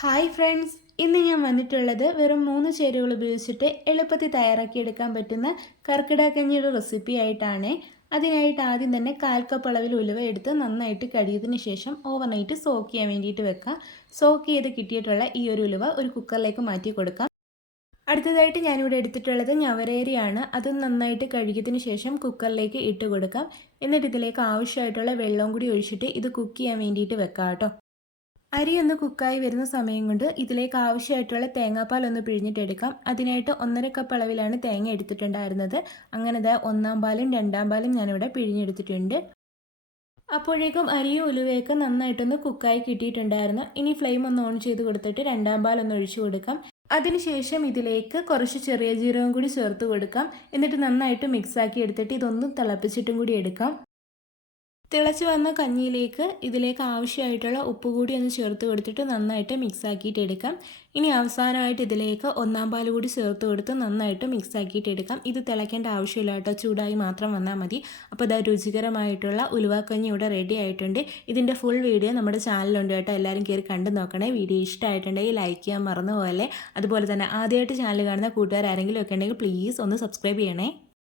Hi friends, ഇന്ന് ഞാൻ വന്നിട്ടുള്ളത് വെറും 3 ചേരുവകൾ ഉപയോഗിച്ചിട്ട് എളുപ്പത്തിൽ തയ്യാറാക്കിയെടുക്കാൻ പറ്റുന്ന കർക്കിടകക്കഞ്ഞിയുടെ റെസിപ്പി ആയിട്ടാണ്. അതിനായിട്ട് ആദ്യം തന്നെ 1/4 കപ്പ് അളവിൽ ഉലുവ എടുത്ത് നന്നായിട്ട് കഴുകിയതിന് ശേഷം ഓവർനൈറ്റ് സോക്ക് ചെയ്യാൻ വേണ്ടിയിട്ട് വെക്കാം. സോക്ക് ചെയ്ത് കിട്ടിയിട്ടുള്ള ഈ ഒരു ഉലുവ ഒരു കുക്കറിലേക്ക് മാറ്റി കൊടുക്കാം. അടുത്തതായിട്ട് ഞാനിവിടെ എടുത്തിട്ടുള്ളത് ഞവരേരിയാണ്. അത് നന്നായിട്ട് കഴുകിയതിന് ശേഷം കുക്കറിലേക്ക് ഇട്ട് കൊടുക്കാം. എന്നിട്ട് ഇതിലേക്ക് ആവശ്യമായിട്ടുള്ള വെള്ളവും കൂടി ഒഴിച്ചിട്ട് ഇത് കുക്ക് ചെയ്യാൻ വേണ്ടിയിട്ട് വെക്കാം കേട്ടോ. അരി ഒന്ന് കുക്കായി വരുന്ന സമയം കൊണ്ട് ഇതിലേക്ക് ആവശ്യമായിട്ടുള്ള തേങ്ങാപ്പാൽ ഒന്ന് പിഴിഞ്ഞിട്ടെടുക്കാം. അതിനായിട്ട് 1.5 കപ്പ് അളവിലാണ് തേങ്ങ എടുത്തിട്ടുണ്ടായിരുന്നത്. അങ്ങനെ ദാ 1-ാം പാലും 2-ാം പാലും ഞാനിവിടെ പിഴിഞ്ഞെടുത്തിട്ടുണ്ട്. അപ്പോഴേക്കും അരിയും ഉലുവയൊക്കെ നന്നായിട്ടൊന്ന് കുക്കായി കിട്ടിയിട്ടുണ്ടായിരുന്നു. ഇനി ഫ്ലെയിം ഒന്ന് ഓൺ ചെയ്ത് കൊടുത്തിട്ട് 2-ാം പാൽ ഒന്ന് ഒഴിച്ചു കൊടുക്കാം. അതിനുശേഷം ഇതിലേക്ക് കുറച്ച് ചെറിയ ജീരകം കൂടി ചേർത്ത് കൊടുക്കാം. എന്നിട്ട് നന്നായിട്ട് മിക്സാക്കി എടുത്തിട്ട് ഇതൊന്ന് തിളപ്പിച്ചിട്ടും കൂടി എടുക്കാം. തിളച്ച് വന്ന കഞ്ഞിയിലേക്ക് ഇതിലേക്ക് ആവശ്യമായിട്ടുള്ള ഉപ്പ് കൂടി ഒന്ന് ചേർത്ത് കൊടുത്തിട്ട് നന്നായിട്ട് മിക്സ് ആക്കിയിട്ട് എടുക്കാം. ഇനി അവസാനമായിട്ട് ഇതിലേക്ക് 1-ാം പാൽ കൂടി ചേർത്ത് കൊടുത്ത് നന്നായിട്ട് മിക്സ് ആക്കിയിട്ട് എടുക്കാം. ഇത് തിളയ്ക്കേണ്ട ആവശ്യമില്ല കേട്ടോ, ചൂടായി മാത്രം വന്നാൽ മതി. അപ്പോൾ ഇതാ രുചികരമായിട്ടുള്ള ഉലുവാക്കഞ്ഞി ഇവിടെ റെഡി ആയിട്ടുണ്ട്. ഇതിൻ്റെ ഫുൾ വീഡിയോ നമ്മുടെ ചാനലുണ്ട് കേട്ടോ, എല്ലാവരും കയറി കണ്ടു നോക്കണേ. വീഡിയോ ഇഷ്ടമായിട്ടുണ്ടെങ്കിൽ ലൈക്ക് ചെയ്യാൻ മറന്നു പോലെ. അതുപോലെ തന്നെ ആദ്യമായിട്ട് ചാനൽ കാണുന്ന കൂട്ടുകാർ ആരെങ്കിലും ഒക്കെ ഉണ്ടെങ്കിൽ പ്ലീസ് ഒന്ന് സബ്സ്ക്രൈബ് ചെയ്യണേ.